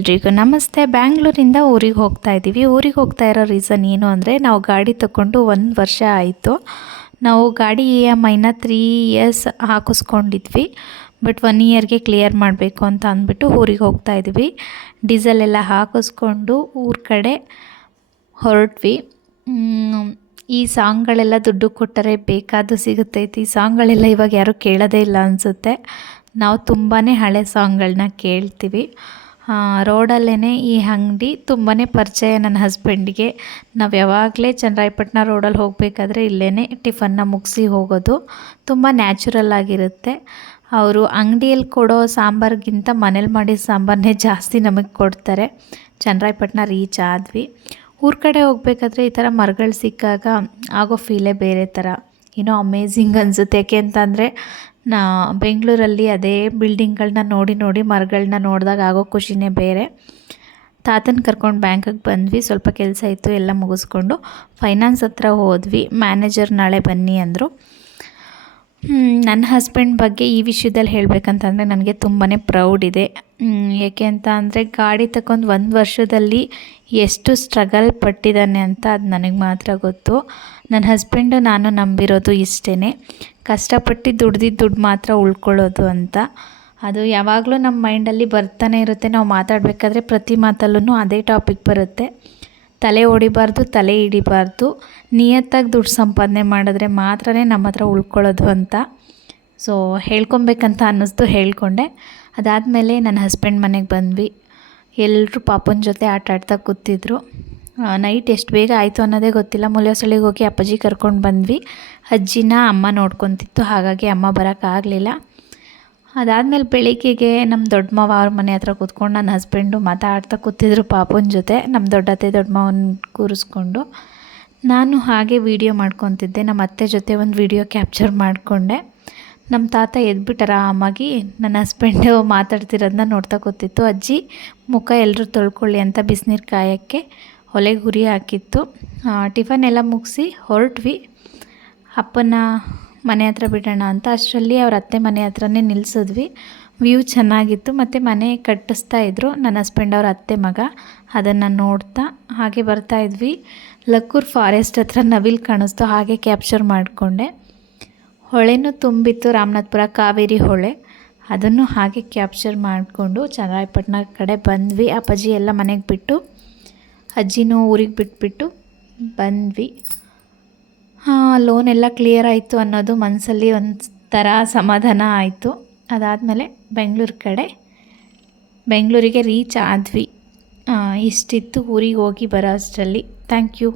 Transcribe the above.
ಎಲ್ರಿಗೂ ನಮಸ್ತೆ. ಬ್ಯಾಂಗ್ಳೂರಿಂದ ಊರಿಗೆ ಹೋಗ್ತಾ ಇದ್ದೀವಿ. ಊರಿಗೆ ಹೋಗ್ತಾ ಇರೋ ರೀಸನ್ ಏನು ಅಂದರೆ ನಾವು ಗಾಡಿ ತಗೊಂಡು ಒಂದು ವರ್ಷ ಆಯಿತು. ನಾವು ಗಾಡಿ ಇ ಎಂ ಐನ ತ್ರೀ ಇಯರ್ಸ್ ಹಾಕಿಸ್ಕೊಂಡಿದ್ವಿ. ಬಟ್ ಒನ್ ಇಯರ್ಗೆ ಕ್ಲಿಯರ್ ಮಾಡಬೇಕು ಅಂತ ಅಂದ್ಬಿಟ್ಟು ಊರಿಗೆ ಹೋಗ್ತಾ ಇದ್ವಿ ಡೀಸೆಲ್ ಎಲ್ಲ ಹಾಕಿಸ್ಕೊಂಡು ಊರ ಕಡೆ ಹೊರಟ್ವಿ. ಈ ಸಾಂಗ್ಗಳೆಲ್ಲ ದುಡ್ಡು ಕೊಟ್ಟರೆ ಬೇಕಾದ ಸಿಗುತ್ತೈತಿ ಈ ಸಾಂಗ್ಗಳೆಲ್ಲ ಇವಾಗ ಯಾರೂ ಕೇಳೋದೇ ಇಲ್ಲ ಅನಿಸುತ್ತೆ. ನಾವು ತುಂಬಾ ಹಳೆ ಸಾಂಗ್ಗಳನ್ನ ಕೇಳ್ತೀವಿ. ರೋಡಲ್ಲೇ ಈ ಅಂಗಡಿ ತುಂಬಾ ಪರಿಚಯ ನನ್ನ ಹಸ್ಬೆಂಡಿಗೆ. ನಾವು ಯಾವಾಗಲೇ ಚನ್ನರಾಯಪಟ್ಟಣ ರೋಡಲ್ಲಿ ಹೋಗಬೇಕಾದ್ರೆ ಇಲ್ಲೇ ಟಿಫನ್ನ ಮುಗಿಸಿ ಹೋಗೋದು. ತುಂಬ ನ್ಯಾಚುರಲ್ ಆಗಿರುತ್ತೆ. ಅವರು ಅಂಗಡಿಯಲ್ಲಿ ಕೊಡೋ ಸಾಂಬಾರಿಗಿಂತ ಮನೇಲಿ ಮಾಡಿದ ಸಾಂಬಾರನ್ನೇ ಜಾಸ್ತಿ ನಮಗೆ ಕೊಡ್ತಾರೆ. ಚನ್ನರಾಯಪಟ್ಟಣ ರೀಚ್ ಆದ್ವಿ. ಊರ ಕಡೆ ಹೋಗ್ಬೇಕಾದ್ರೆ ಈ ಥರ ಮರಗಳು ಸಿಕ್ಕಾಗ ಆಗೋ ಫೀಲೇ ಬೇರೆ ಥರ ಏನೋ ಅಮೇಝಿಂಗ್ ಅನಿಸುತ್ತೆ. ಯಾಕೆ ಅಂತಂದರೆ ನಾ ಬೆಂಗಳೂರಲ್ಲಿ ಅದೇ ಬಿಲ್ಡಿಂಗ್ಗಳನ್ನ ನೋಡಿ ನೋಡಿ ಮರಗಳನ್ನ ನೋಡಿದಾಗ ಆಗೋ ಖುಷಿನೇ ಬೇರೆ. ತಾತನ ಕರ್ಕೊಂಡು ಬ್ಯಾಂಕಿಗೆ ಬಂದ್ವಿ, ಸ್ವಲ್ಪ ಕೆಲಸ ಇತ್ತು, ಎಲ್ಲ ಮುಗಿಸ್ಕೊಂಡು. ಫೈನಾನ್ಸ್ ಹತ್ರ ಹೋದ್ವಿ ಮ್ಯಾನೇಜರ್ ನಾಳೆ ಬನ್ನಿ ಅಂದರು. ನನ್ನ ಹಸ್ಬೆಂಡ್ ಬಗ್ಗೆ ಈ ವಿಷಯದಲ್ಲಿ ಹೇಳಬೇಕಂತಂದರೆ ನನಗೆ ತುಂಬಾ ಪ್ರೌಡ್ ಇದೆ. ಏಕೆ ಅಂತ ಅಂದರೆ ಗಾಡಿ ತಗೊಂಡು ಒಂದು ವರ್ಷದಲ್ಲಿ ಎಷ್ಟು ಸ್ಟ್ರಗಲ್ ಪಟ್ಟಿದ್ದಾನೆ ಅಂತ ಅದು ನನಗೆ ಮಾತ್ರ ಗೊತ್ತು. ನನ್ನ ಹಸ್ಬೆಂಡು ನಾನು ನಂಬಿರೋದು ಇಷ್ಟೇ ಕಷ್ಟಪಟ್ಟು ದುಡ್ದಿದ್ದು ದುಡ್ಡು ಮಾತ್ರ ಉಳ್ಕೊಳ್ಳೋದು ಅಂತ. ಅದು ಯಾವಾಗಲೂ ನಮ್ಮ ಮೈಂಡಲ್ಲಿ ಬರ್ತಾನೆ ಇರುತ್ತೆ. ನಾವು ಮಾತಾಡಬೇಕಾದ್ರೆ ಪ್ರತಿ ಮಾತಲ್ಲೂ ಅದೇ ಟಾಪಿಕ್ ಬರುತ್ತೆ. ತಲೆ ಹೊಡಿಬಾರ್ದು ತಲೆ ಹಿಡಿಬಾರ್ದು. ನಿಯತ್ತಾಗಿ ದುಡ್ಡು ಸಂಪಾದನೆ ಮಾಡಿದ್ರೆ ಮಾತ್ರನೇ ನಮ್ಮ ಹತ್ರ ಉಳ್ಕೊಳ್ಳೋದು ಅಂತ. ಸೊ ಹೇಳ್ಕೊಬೇಕಂತ ಅನ್ನಿಸ್ತು ಹೇಳ್ಕೊಂಡೆ. ಅದಾದಮೇಲೆ ನನ್ನ ಹಸ್ಬೆಂಡ್ ಮನೆಗೆ ಬಂದ್ವಿ. ಎಲ್ಲರೂ ಪಾಪನ ಜೊತೆ ಆಟ ಆಡ್ತಾ ಕೂತಿದ್ರು. ನೈಟ್ ಎಷ್ಟು ಬೇಗ ಆಯಿತು ಅನ್ನೋದೇ ಗೊತ್ತಿಲ್ಲ. ಮುಲಿಯೊಸಳಿಗೆ ಹೋಗಿ ಅಪ್ಪಾಜಿ ಕರ್ಕೊಂಡು ಬಂದ್ವಿ. ಅಜ್ಜಿನ ಅಮ್ಮ ನೋಡ್ಕೊತಿತ್ತು. ಹಾಗಾಗಿ ಅಮ್ಮ ಬರೋಕ್ಕಾಗಲಿಲ್ಲ ಅದಾದಮೇಲೆ ಬೆಳಿಗ್ಗೆಗೆ ನಮ್ಮ ದೊಡ್ಡ ಮಾವ ಅವ್ರ ಮನೆ ಹತ್ರ ಕೂತ್ಕೊಂಡು ನನ್ನ ಹಸ್ಬೆಂಡು ಮಾತಾಡ್ತಾ ಕೂತಿದ್ರು ಪಾಪನ ಜೊತೆ. ನಮ್ಮ ದೊಡ್ಡತ್ತೆ ದೊಡ್ಡ ಮಾವನ ಕೂರಿಸ್ಕೊಂಡು ನಾನು ಹಾಗೆ ವೀಡಿಯೋ ಮಾಡ್ಕೊತಿದ್ದೆ. ನಮ್ಮ ಅತ್ತೆ ಜೊತೆ ಒಂದು ವೀಡಿಯೋ ಕ್ಯಾಪ್ಚರ್ ಮಾಡಿಕೊಂಡೆ. ನಮ್ಮ ತಾತ ಎದ್ಬಿಟ್ಟು ಆರಾಮಾಗಿ ನನ್ನ ಹಸ್ಬೆಂಡು ಮಾತಾಡ್ತಿರೋದನ್ನ ನೋಡ್ತಾ ಕೂತಿತ್ತು. ಅಜ್ಜಿ, ಮುಖ ಎಲ್ಲರೂ ತೊಳ್ಕೊಳ್ಳಿ ಅಂತ ಬಿಸಿನೀರು ಕಾಯೋಕ್ಕೆ ಒಲೆಗೆ ಗುರಿ ಹಾಕಿತ್ತು. ಟಿಫನ್ ಎಲ್ಲ ಮುಗಿಸಿ ಹೊರಟ್ವಿ. ಅಪ್ಪನ ಮನೆ ಹತ್ರ ಬಿಡೋಣ ಅಂತ. ಅಷ್ಟರಲ್ಲಿ ಅವ್ರ ಅತ್ತೆ ಮನೆ ಹತ್ರನೇ ನಿಲ್ಲಿಸಿದ್ವಿ ವ್ಯೂ ಚೆನ್ನಾಗಿತ್ತು. ಮತ್ತು ಮನೆ ಕಟ್ಟಿಸ್ತಾ ಇದ್ರು. ನನ್ನ ಹಸ್ಬೆಂಡ್ ಅವ್ರ ಅತ್ತೆ ಮಗ. ಅದನ್ನು ನೋಡ್ತಾ ಹಾಗೆ ಬರ್ತಾ ಇದ್ವಿ. ಲಕ್ಕೂರ್ ಫಾರೆಸ್ಟ್ ಹತ್ರ ನವಿಲ್ ಕಾಣಿಸ್ತು. ಹಾಗೆ ಕ್ಯಾಪ್ಚರ್ ಮಾಡಿಕೊಂಡೆ. ಹೊಳೆನೂ ತುಂಬಿತ್ತು. ರಾಮನಾಥ್ಪುರ ಕಾವೇರಿ ಹೊಳೆ. ಅದನ್ನು ಹಾಗೆ ಕ್ಯಾಪ್ಚರ್ ಮಾಡಿಕೊಂಡು ಚನ್ನರಾಯಪಟ್ಟಣ ಕಡೆ ಬಂದ್ವಿ. ಅಪ್ಪಾಜಿ ಎಲ್ಲ ಮನೆಗೆ ಬಿಟ್ಟು, ಅಜ್ಜಿನೂ ಊರಿಗೆ ಬಿಟ್ಬಿಟ್ಟು ಬಂದ್ವಿ. ಲೋನ್ ಎಲ್ಲ ಕ್ಲಿಯರ್ ಆಯಿತು ಅನ್ನೋದು ಮನಸ್ಸಲ್ಲಿ ಒಂದು ಥರ ಸಮಾಧಾನ ಆಯಿತು. ಅದಾದಮೇಲೆ ಬೆಂಗಳೂರು ಕಡೆ, ಬೆಂಗಳೂರಿಗೆ ರೀಚ್ ಆದ್ವಿ. ಇಷ್ಟಿತ್ತು ಊರಿಗೆ ಹೋಗಿ ಬರೋ ಅಷ್ಟರಲ್ಲಿ. Thank you